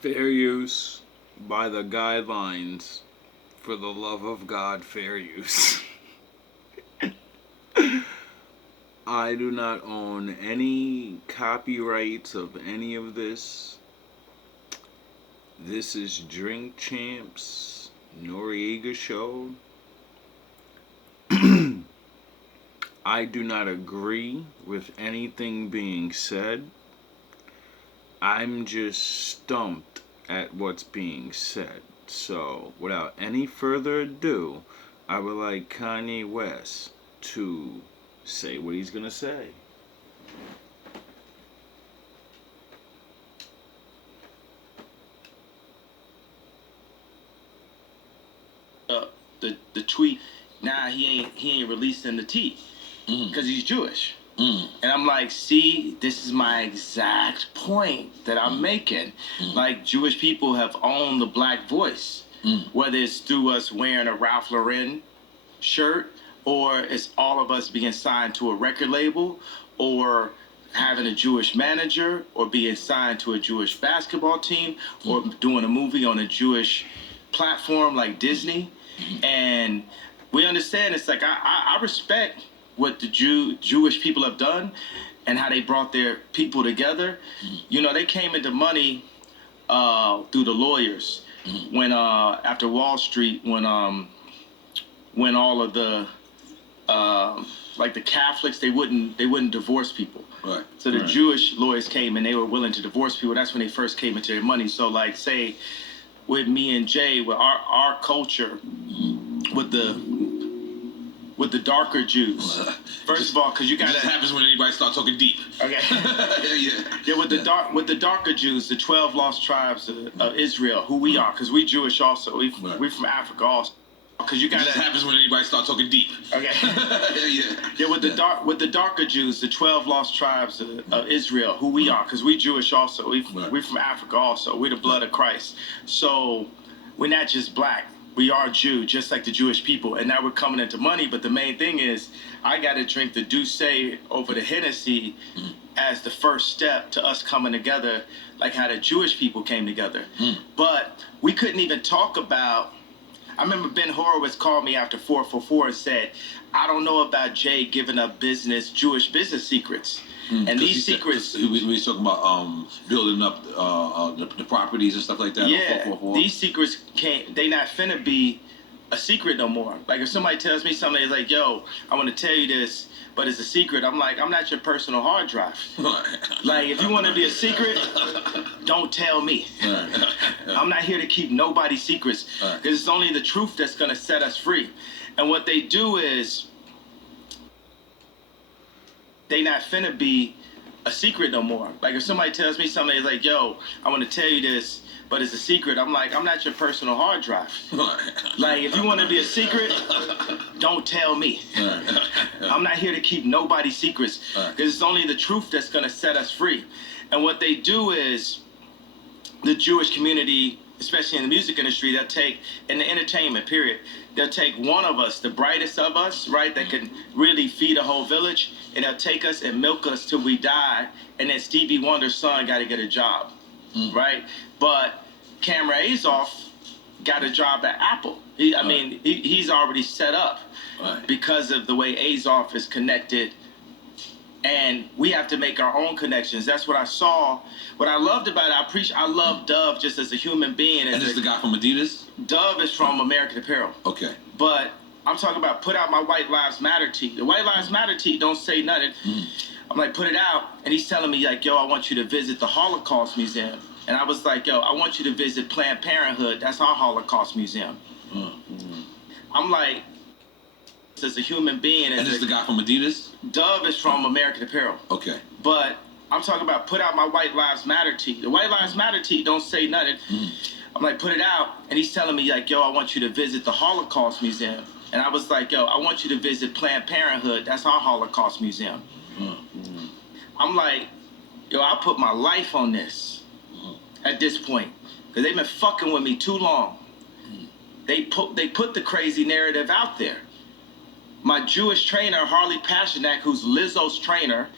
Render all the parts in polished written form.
Fair use by the guidelines. For the love of God, fair use. I do not own any copyrights of any of this. This is Drink Champs Noriega Show. I do not agree with anything being said. I'm just stumped at what's being said. So, without any further ado, I would like Kanye West to say what he's gonna say. The tweet. Nah, he ain't releasing the tea because he's Jewish. And I'm like, see, this is my exact point that I'm making. Like, Jewish people have owned the black voice, whether it's through us wearing a Ralph Lauren shirt, or it's all of us being signed to a record label, or having a Jewish manager, or being signed to a Jewish basketball team, or doing a movie on a Jewish platform like Disney. And we understand it's like, I respect what the Jewish people have done and how they brought their people together. You know, they came into money through the lawyers when after Wall Street, when all of the like the Catholics, they wouldn't divorce people. Right. So the Jewish lawyers came and they were willing to divorce people. That's when they first came into their money. So like, say with me and Jay, with our culture, with the darker Jews. First of all, because you got that happens when anybody starts talking deep. Okay. Yeah. With the darker Jews, the 12 lost tribes of Israel, who we are, because we Jewish also. We from Africa also. Because you got that happens when anybody starts talking deep. Okay. Yeah. With the darker Jews, the 12 lost tribes of Israel, who we are, because we Jewish also. We from Africa also. We're the blood of Christ. So we're not just black. We are Jew, just like the Jewish people. And now we're coming into money. But the main thing is, I got to drink the Douce over the Hennessy as the first step to us coming together, like how the Jewish people came together. But we couldn't even talk about. I remember Ben Horowitz called me after 444 and said, I don't know about Jay giving up Jewish business secrets. And these secrets... We was talking about building up the properties and stuff like that. Yeah, these secrets they not finna be a secret no more. Like if somebody tells me something, it's like, yo, I want to tell you this, but it's a secret. I'm like, I'm not your personal hard drive. Like if you want to be a secret, don't tell me. I'm not here to keep nobody's secrets, because it's only the truth that's going to set us free. And what they do is, they not finna be a secret no more. Like if somebody tells me something, it's like, yo, I want to tell you this, but it's a secret. I'm like, I'm not your personal hard drive. Like if you want to be a secret, don't tell me. I'm not here to keep nobody's secrets, because it's only the truth that's going to set us free. And what they do is, the Jewish community, especially in the music industry, they'll take, in the entertainment period, they'll take one of us, the brightest of us, right, that can really feed a whole village, and they'll take us and milk us till we die, and then Stevie Wonder's son got to get a job, right? But Cameron Azoff got a job at Apple. He's already set up because of the way Azoff is connected. And we have to make our own connections. That's what I saw. What I loved about it, I love Dove just as a human being. And this is the guy from Adidas? Dove is from American Apparel. Okay. But I'm talking about put out my White Lives Matter tee. The White Lives Matter tee don't say nothing. I'm like, put it out. And he's telling me like, yo, I want you to visit the Holocaust Museum. And I was like, yo, I want you to visit Planned Parenthood. That's our Holocaust Museum. I'm like, as a human being. And this is the guy from Adidas? Dove is from American Apparel. Okay. But I'm talking about put out my White Lives Matter tee. The White Lives Matter tee don't say nothing. I'm like, put it out. And he's telling me like, yo, I want you to visit the Holocaust Museum. And I was like, yo, I want you to visit Planned Parenthood. That's our Holocaust Museum. I'm like, yo, I'll put my life on this at this point. Because they've been fucking with me too long. They put the crazy narrative out there. My Jewish trainer, Harley Pasternak, who's Lizzo's trainer,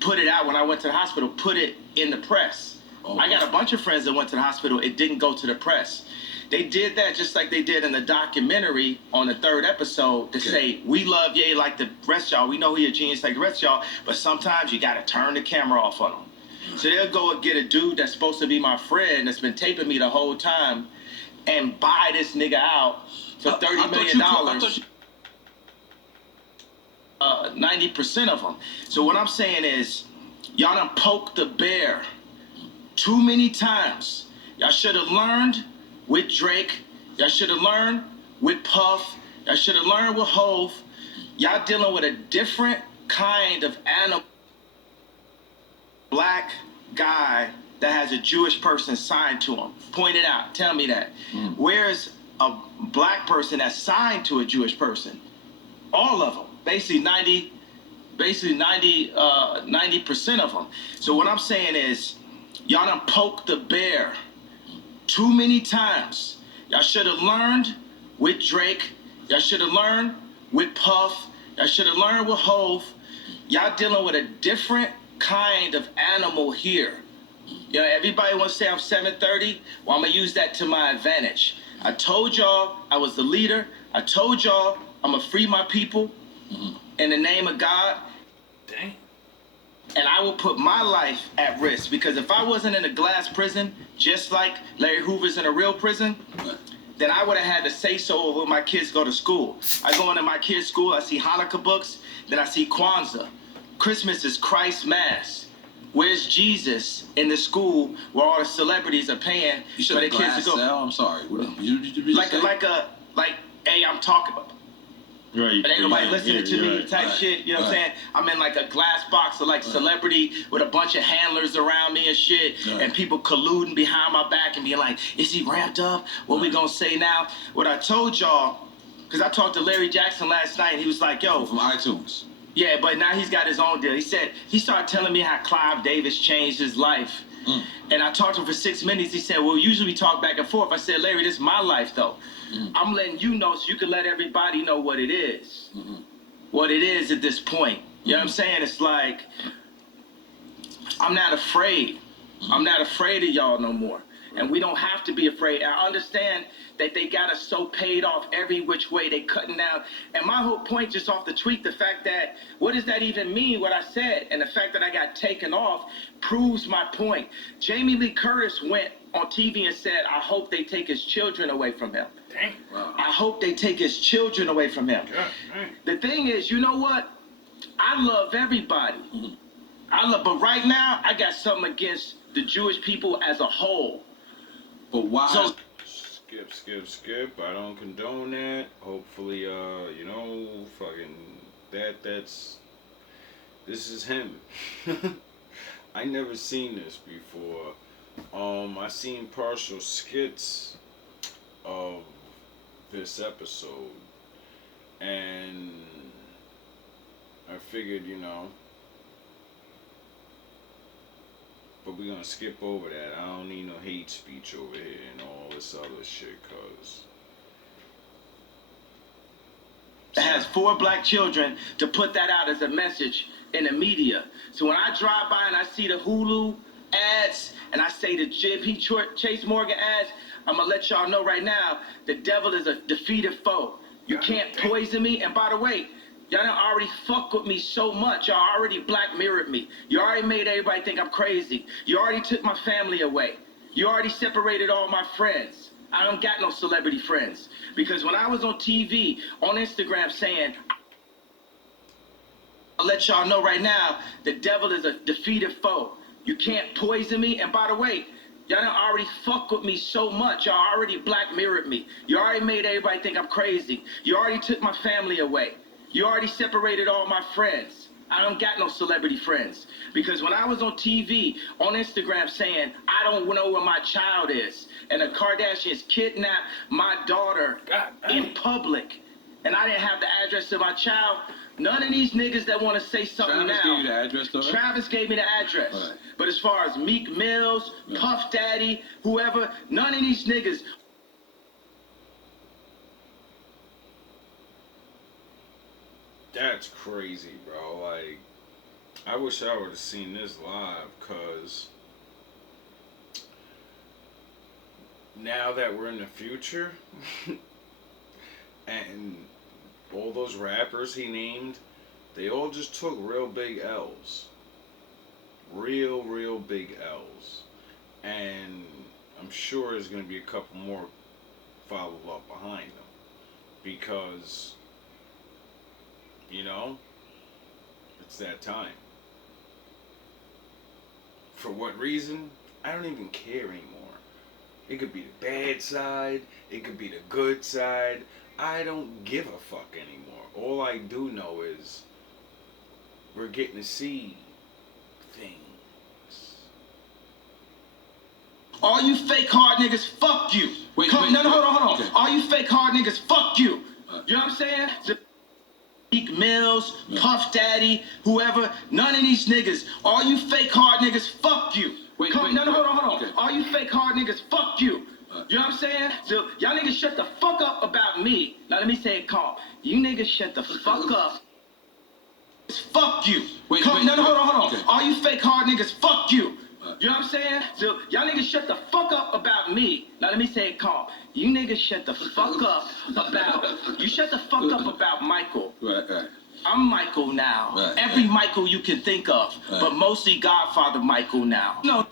put it out when I went to the hospital, put it in the press. Oh. I got a bunch of friends that went to the hospital. It didn't go to the press. They did that just like they did in the documentary on the 3rd episode to say, we love Ye like the rest of y'all. We know he a genius like the rest of y'all, but sometimes you got to turn the camera off on him. So they'll go and get a dude that's supposed to be my friend that's been taping me the whole time and buy this nigga out for $30 million. 90% of them. So what I'm saying is, y'all done poked the bear too many times. Y'all should have learned with Drake. Y'all should have learned with Puff. Y'all should have learned with Hove. Y'all dealing with a different kind of animal. Black guy that has a Jewish person signed to him. Point it out. Tell me that. Where's a black person that's signed to a Jewish person? All of them. Basically 90% of them. So what I'm saying is, y'all done poked the bear too many times. Y'all should have learned with Drake. Y'all should have learned with Puff. Y'all should have learned with Hove. Y'all dealing with a different kind of animal here. You know, everybody wants to say I'm 730. Well, I'm going to use that to my advantage. I told y'all I was the leader. I told y'all I'm going to free my people in the name of God. Dang. And I will put my life at risk, because if I wasn't in a glass prison, just like Larry Hoover's in a real prison, then I would have had to say so when my kids go to school. I go into my kids' school, I see Hanukkah books, then I see Kwanzaa. Christmas is Christ's Mass. Where's Jesus in the school where all the celebrities are paying for their kids to go? Cell? I'm sorry. Hey, I'm talking about. Right. But ain't nobody listening to me type shit. You know what I'm saying? I'm in like a glass box of like celebrity with a bunch of handlers around me and shit, and people colluding behind my back and being like, is he ramped up? What we gonna say now? What I told y'all, because I talked to Larry Jackson last night, and he was like, yo. From iTunes. Yeah, but now he's got his own deal. He said, he started telling me how Clive Davis changed his life. And I talked to him for 6 minutes. He said, well, usually we talk back and forth. I said, Larry, this is my life, though. I'm letting you know so you can let everybody know what it is. What it is at this point. You know what I'm saying? It's like, I'm not afraid. I'm not afraid of y'all no more. And we don't have to be afraid. I understand that they got us so paid off every which way. They cutting down. And my whole point just off the tweet, the fact that, what does that even mean, what I said? And the fact that I got taken off proves my point. Jamie Lee Curtis went on TV and said, I hope they take his children away from him. Dang. Wow. I hope they take his children away from him. Yeah, the thing is, you know what? I love everybody. But right now, I got something against the Jewish people as a whole. But why? So, skip. I don't condone that. Hopefully, this is him. I never seen this before. I seen partial skits of this episode, and I figured, but we're gonna skip over that. I don't need no hate speech over here and all this other shit, cause that has 4 black children, to put that out as a message in the media. So when I drive by and I see the Hulu ads and I say the GMB Chase Morgan ads, I'm gonna let y'all know right now, the devil is a defeated foe. You can't poison me. And by the way, y'all done already fuck with me so much. Y'all already black mirrored me. You already made everybody think I'm crazy. You already took my family away. You already separated all my friends. I don't got no celebrity friends. Because when I was on TV, on Instagram saying, I'll let y'all know right now, the devil is a defeated foe. You can't poison me. And by the way, y'all done already fuck with me so much. Y'all already black mirrored me. You already made everybody think I'm crazy. You already took my family away. You already separated all my friends. I don't got no celebrity friends. Because when I was on TV, on Instagram saying, I don't know where my child is, and the Kardashians kidnapped my daughter in public, and I didn't have the address of my child, none of these niggas that want to say something Travis now. gave you the address, though? Travis gave me the address. Right. But as far as Meek Mills, Puff Daddy, whoever, none of these niggas. that's crazy, bro. Like, I wish I would have seen this live, cause now that we're in the future, and all those rappers he named, they all just took real big L's. Real big L's. And I'm sure there's going to be a couple more follow up behind them. Because, you know, it's that time. For what reason? I don't even care anymore. It could be the bad side, it could be the good side. I don't give a fuck anymore. All I do know is we're getting to see things. All you fake hard niggas, fuck you. No, hold on. Okay. All you fake hard niggas, fuck you. You know what I'm saying? Meek Mills, Puff Daddy, whoever, none of these niggas. All you fake hard niggas, fuck you. Hold on. Okay. All you fake hard niggas, fuck you. You know what I'm saying? So y'all niggas shut the fuck up about me. Now let me say it calm. You niggas shut the fuck up. Fuck you. Hold on. Okay. All you fake hard niggas, fuck you. You know what I'm saying? So y'all niggas shut the fuck up about me. Now let me say it calm. You niggas shut the fuck up about. You shut the fuck up about Michael. Right. I'm Michael now. Right. Every Michael you can think of, but mostly Godfather Michael now. No.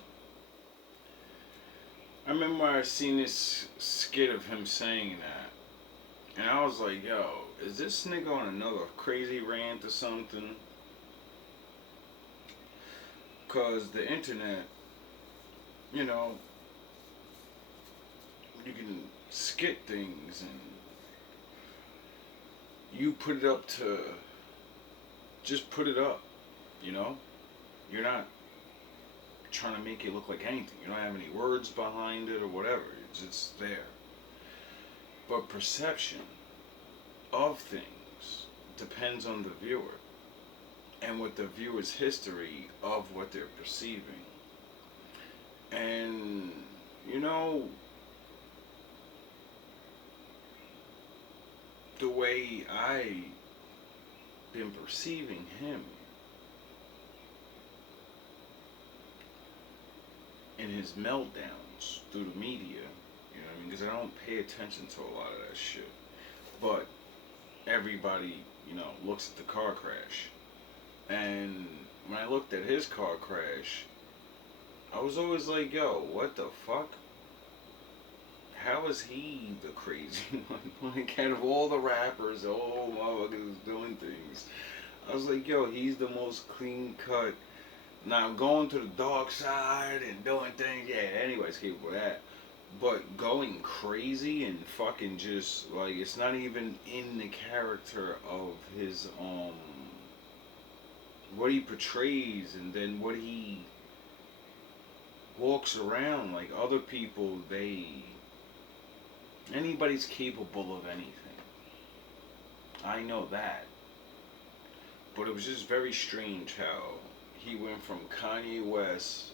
I remember I seen this skit of him saying that, and I was like, yo, is this nigga on another crazy rant or something? Because the internet, you know, you can skit things and you put it up to just put it up, you know? You're not trying to make it look like anything. You don't have any words behind it or whatever. It's just there. But perception of things depends on the viewer and what the viewer's history of what they're perceiving. And, you know, the way I been perceiving him in his meltdowns through the media, you know what I mean? Because I don't pay attention to a lot of that shit. But everybody, you know, looks at the car crash. And when I looked at his car crash, I was always like, yo, what the fuck? How is he the crazy one? Like, out of all the rappers, all motherfuckers doing things, I was like, yo, he's the most clean cut. Now, I'm going to the dark side and doing things, yeah, anyways, capable of that. But going crazy and fucking just, like, it's not even in the character of his, what he portrays, and then what he walks around. Like, other people, anybody's capable of anything. I know that. But it was just very strange how he went from Kanye West,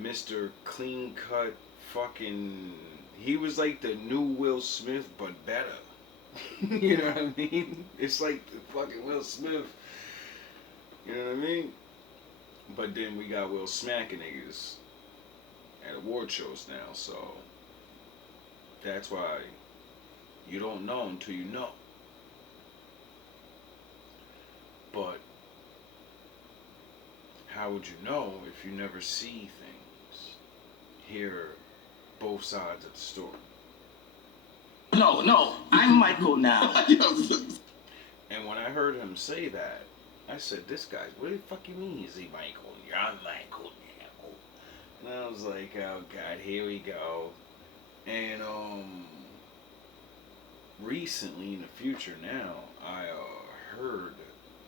Mr. Clean Cut, fucking, he was like the new Will Smith, but better. You know what I mean? It's like the fucking Will Smith. You know what I mean? But then we got Will smacking niggas at award shows now, so that's why you don't know until you know. But how would you know if you never see things, hear both sides of the story? No, I'm Michael now. And when I heard him say that, I said, this guy, what the fuck you mean is he Michael? You're Michael now. And I was like, oh God, here we go. And recently in the future now, I heard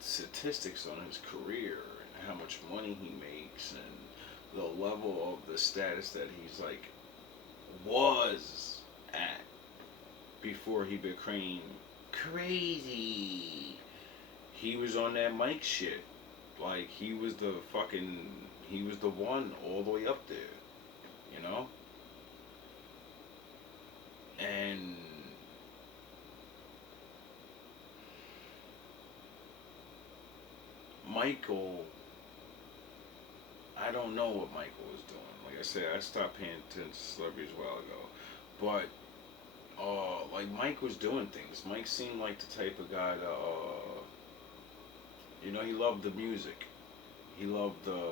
statistics on his career and how much money he makes and the level of the status that he's like was at before he became crazy. He was on that Mike shit. Like, he was the one all the way up there, you know? And Michael, I don't know what Michael was doing. Like I said, I stopped paying attention to celebrities a while ago, but like Mike was doing things. Mike seemed like the type of guy to, he loved the music. He loved the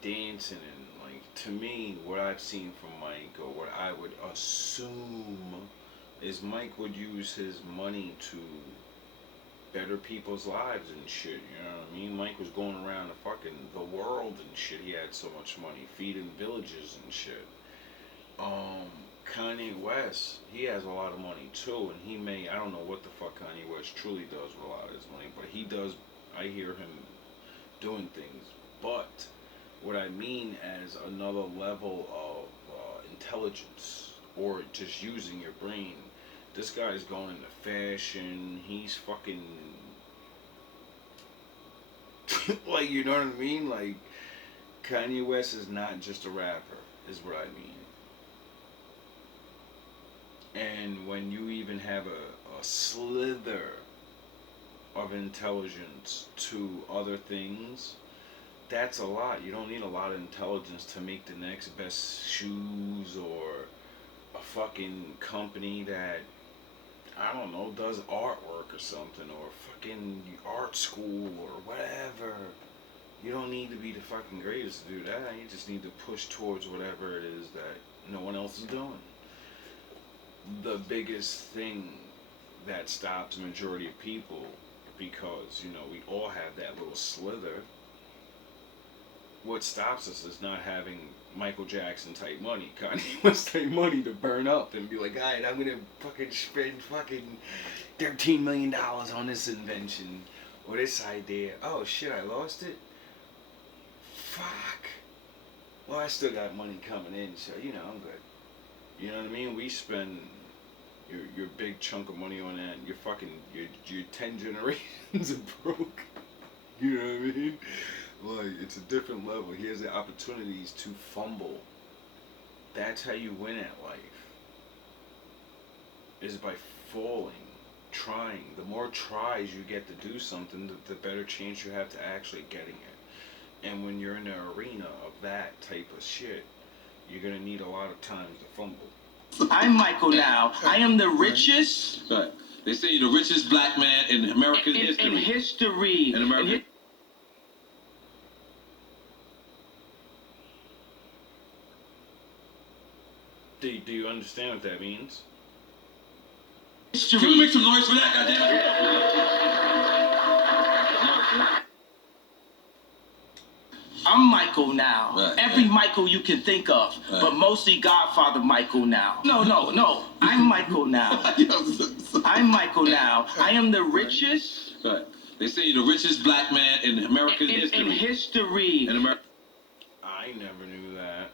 dancing and like to me, what I've seen from Mike or what I would assume is Mike would use his money to better people's lives and shit. You know what I mean? Mike was going around the world and shit. He had so much money, feeding villages and shit. Um, Kanye West, he has a lot of money too, and I don't know what the fuck Kanye West truly does with a lot of his money, but he does. I hear him doing things. But what I mean as another level of intelligence or just using your brain. This guy's going into fashion. He's fucking like, you know what I mean? Like, Kanye West is not just a rapper, is what I mean. And when you even have a slither of intelligence to other things, that's a lot. You don't need a lot of intelligence to make the next best shoes or a fucking company that, I don't know, does artwork or something, or fucking art school or whatever. You don't need to be the fucking greatest to do that. You just need to push towards whatever it is that no one else is doing. The biggest thing that stops the majority of people, because, we all have that little slither, what stops us is not having Michael Jackson type money, Kanye West type money to burn up and be like, alright, I'm gonna fucking spend fucking $13 million on this invention or this idea. Oh shit, I lost it? Fuck. Well, I still got money coming in, so I'm good. You know what I mean? We spend your big chunk of money on that, and your 10 generations of broke. You know what I mean? Like, it's a different level. He has the opportunities to fumble. That's how you win at life. Is by falling, trying. The more tries you get to do something, the better chance you have to actually getting it. And when you're in the arena of that type of shit, you're gonna need a lot of times to fumble. I'm Michael now. I am the richest. Right. They say you're the richest black man in American history. In history. In America. Do you understand what that means? History. Can we make some noise for that, goddamn? I'm Michael now. Right, Every right. Michael you can think of, Right. but mostly Godfather Michael now. No. I'm Michael now. I'm Michael now. I am the richest. Right. They say you're the richest black man in American history. In history. In America. I never knew that.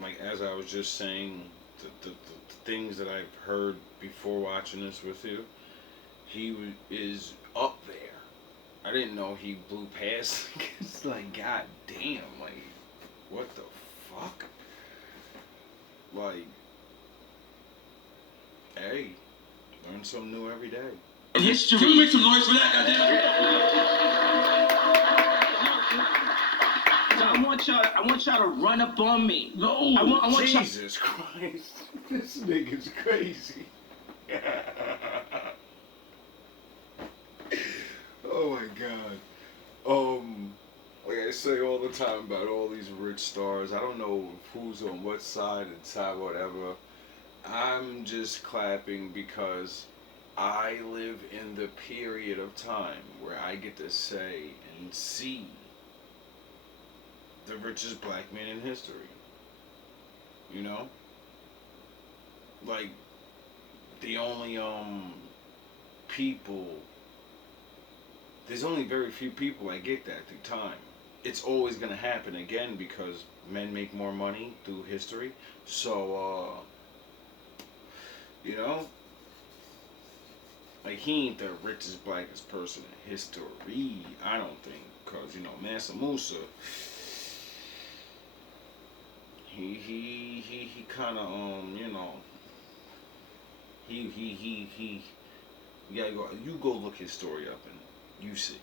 Like, as I was just saying, the things that I've heard before watching this with you, he is up there. I didn't know he blew past. It's like, god damn, like, what the fuck? Like, hey, learn something new every day. In history. Can we make some noise for that, goddamn? I want y'all to run up on me. No. I want y'all. Jesus Christ, this nigga's crazy. Oh my god. Like I say all the time about all these rich stars, I don't know who's on what side and side whatever. I'm just clapping because I live in the period of time where I get to say and see the richest black man in history. You know? Like, the only people, there's only very few people I get that through time. It's always gonna happen again because men make more money through history. So like, he ain't the richest blackest person in history, I don't think, cause Mansa Musa, he kind of he You gotta go. You go look his story up and you see.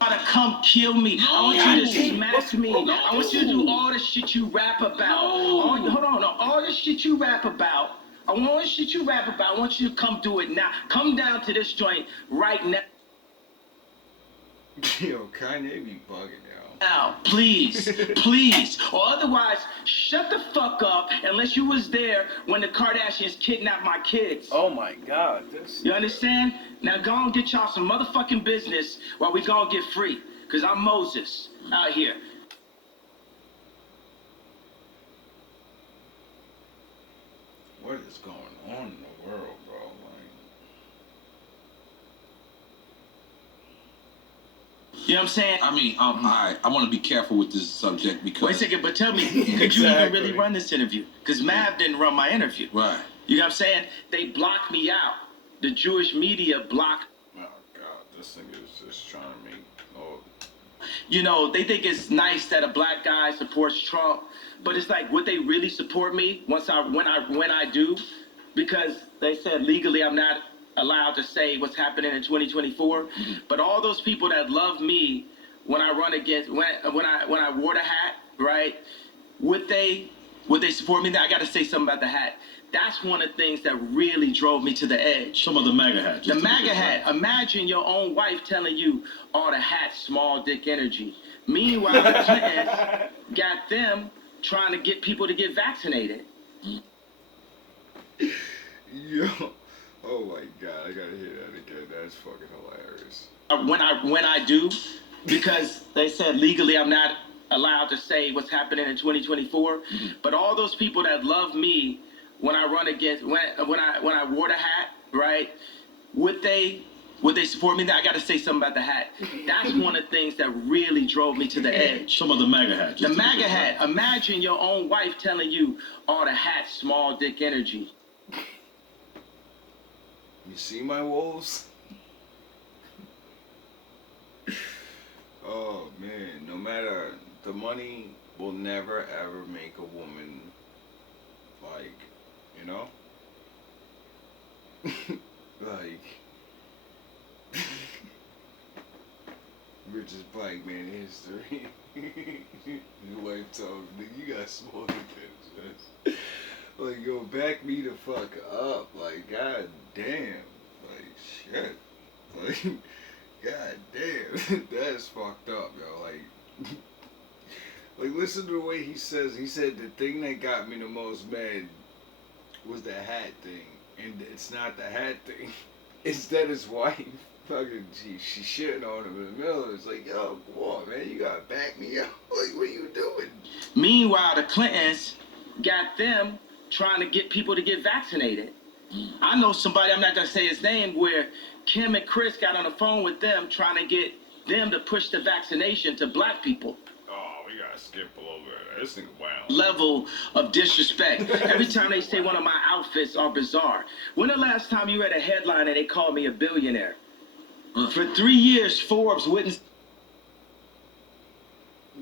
To come kill me. No, I want you to smack me. no. I want you to do all the shit you rap about. No. Hold on. All the shit you rap about. I want all the shit you rap about. I want you to come do it now. Come down to this joint right now. Yo, Kanye be bugging, yo. Now, please, please, or otherwise, shut the fuck up unless you was there when the Kardashians kidnapped my kids. Oh my God. You understand? Now go and get y'all some motherfucking business while we go and get free. Cause I'm Moses out here. What is going on in the world, bro? You know what I'm saying? I mean, I want to be careful with this subject because. Wait a second, but tell me, could you even really run this interview? Because Mav didn't run my interview. Right. You know what I'm saying? They blocked me out. The Jewish media blocked. Oh God, this nigga is just trying to make. Oh. You know, they think it's nice that a black guy supports Trump, but it's like, would they really support me when I do? Because they said legally I'm not allowed to say what's happening in 2024. Mm-hmm. But all those people that love me when I run against when I wore the hat, right? Would they support me? Now I got to say something about the hat. That's one of the things that really drove me to the edge. Some of the MAGA hats. The MAGA hat. Imagine your own wife telling you, "Oh, the hat's small dick energy." Meanwhile, the Clintons got them trying to get people to get vaccinated. Yo. Oh my God, I gotta hear that again. That's fucking hilarious. When I do, because they said legally I'm not allowed to say what's happening in 2024. Mm-hmm. But all those people that love me when I run against when I wore the hat, right? Would they support me? Now I got to say something about the hat. That's one of the things that really drove me to the edge. Some of the MAGA hats. The MAGA hat. Imagine your own wife telling you, "Oh, the hat's small dick energy." You see my wolves? Oh man, no matter, the money will never ever make a woman, like, you know? Like, richest black man in history. Your wife told me, "You got small dick." Like, yo, back me the fuck up. Like, god damn. Like, shit. Like, god damn. That's fucked up, yo. Like, listen to the way he says. He said the thing that got me the most mad was the hat thing. And it's not the hat thing. It's that his wife, fucking, she shitting on him in the middle. It's like, yo, come on, man. You gotta back me up. Like, what are you doing? Meanwhile, the Clintons got them trying to get people to get vaccinated. I know somebody, I'm not going to say his name, where Kim and Chris got on the phone with them trying to get them to push the vaccination to black people. Oh, we got to skip a little bit. This nigga wild. Level of disrespect. Every time they say one of my outfits are bizarre. When the last time you read a headline and they called me a billionaire? For 3 years, Forbes wouldn't...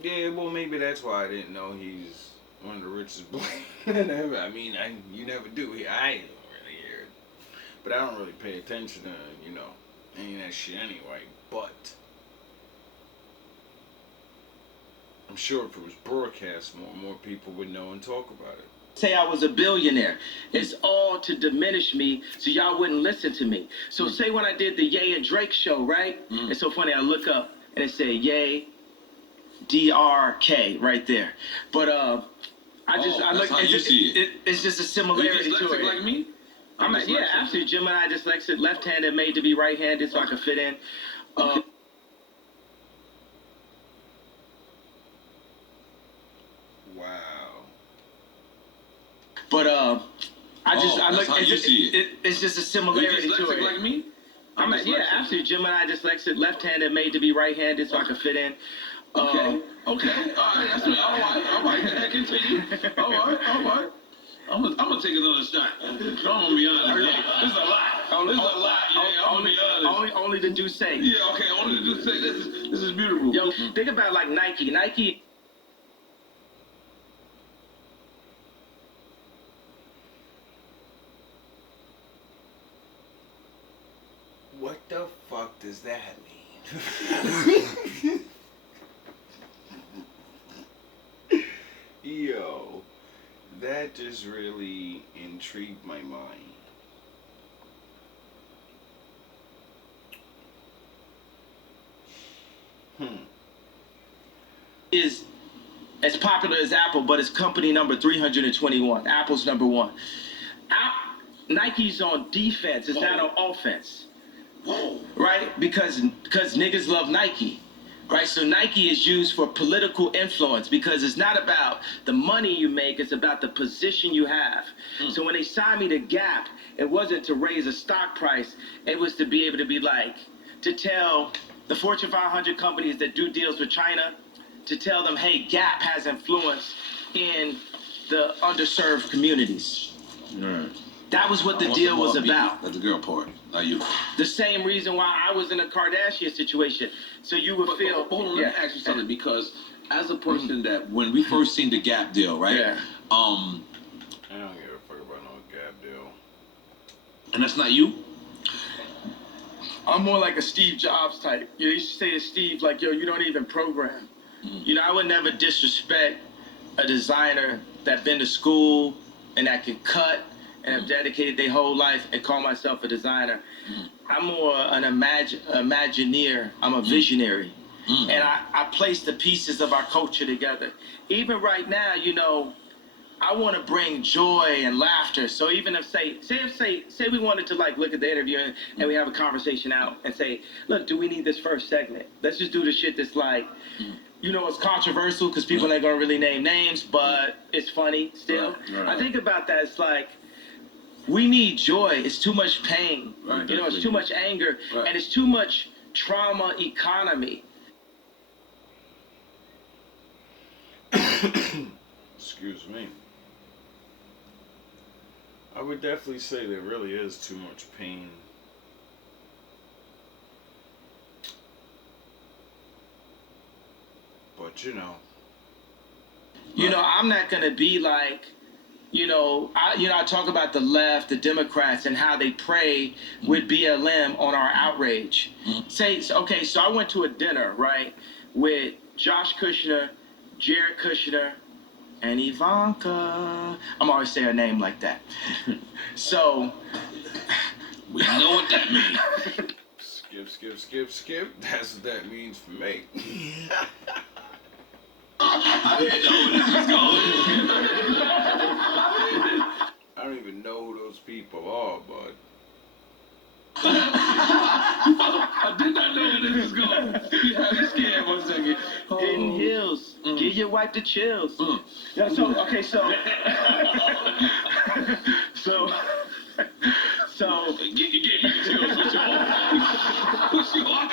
Yeah, well, maybe that's why I didn't know he's one of the richest black men ever. I mean, you never do. I don't really hear it. But I don't really pay attention to, any of that shit anyway. But I'm sure if it was broadcast more people would know and talk about it. Say I was a billionaire. It's all to diminish me so y'all wouldn't listen to me. So say when I did the Ye and Drake show, right? It's so funny, I look up and it said Ye, DRK right there. But I look. It's just a similarity to it. Like me? Yeah, absolutely. Gemini dyslexic, left-handed, made to be right-handed, so I could fit in. Wow. But I look. It's just a similarity to it. Like me? Yeah, absolutely. Gemini dyslexic, left-handed, made to be right-handed, so I could fit in. Okay. All right. That's me. All right. Continue. All right. I'm gonna take another shot. I'm gonna be honest. This is a lot. I'm gonna be honest. Only the do say. Yeah. Okay. Only the do say. This is beautiful. Yo, think about like Nike. Nike. does that mean? Yo, that just really intrigued my mind. Is as popular as Apple, but it's company number 321. Apple's number one. Nike's on defense. It's not on offense. Whoa. Right? Because niggas love Nike. Right? So Nike is used for political influence because it's not about the money you make, it's about the position you have. So when they signed me to Gap, it wasn't to raise a stock price. It was to be able to be like, to tell the Fortune 500 companies that do deals with China, to tell them, hey, Gap has influence in the underserved communities. Right. That was what the deal was about. That's the girl part, not you. The same reason why I was in a Kardashian situation. So you would feel. Hold on, let me ask you something, because as a person that when we first seen the Gap deal, right? Yeah. I don't give a fuck about no Gap deal. And that's not you? I'm more like a Steve Jobs type. You used to say to Steve, like, yo, you don't even program. You know, I would never disrespect a designer that been to school and that can cut and have dedicated their whole life and call myself a designer. I'm more an imagineer. I'm a visionary. And I place the pieces of our culture together. Even right now, you know, I want to bring joy and laughter. So even if say we wanted to like look at the interview and we have a conversation out and say, look, do we need this first segment? Let's just do the shit that's like, you know, it's controversial because people ain't gonna really name names, but it's funny still. Right. I think about that. It's like, we need joy. It's too much pain. Right, you know, it's too much anger, and it's too much trauma economy. Excuse me. I would definitely say there really is too much pain. But you know. You know, I'm not gonna be like, I talk about the left, the Democrats, and how they pray with BLM on our outrage. So I went to a dinner, right, with Josh Kushner, Jared Kushner, and Ivanka. I'm always saying her name like that. So We know what that means. Skip. That's what that means for me. I didn't know where this was going. I don't even know who those people are, but I did not know where this was going. You had me scared 1 second. Hidden Hills, give your wife the chills. Yeah, so You gave me the chills. What you want?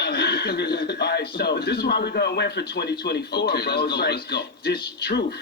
all right, so this is why we're gonna win for 2024, Okay, bro. let's go. This truth.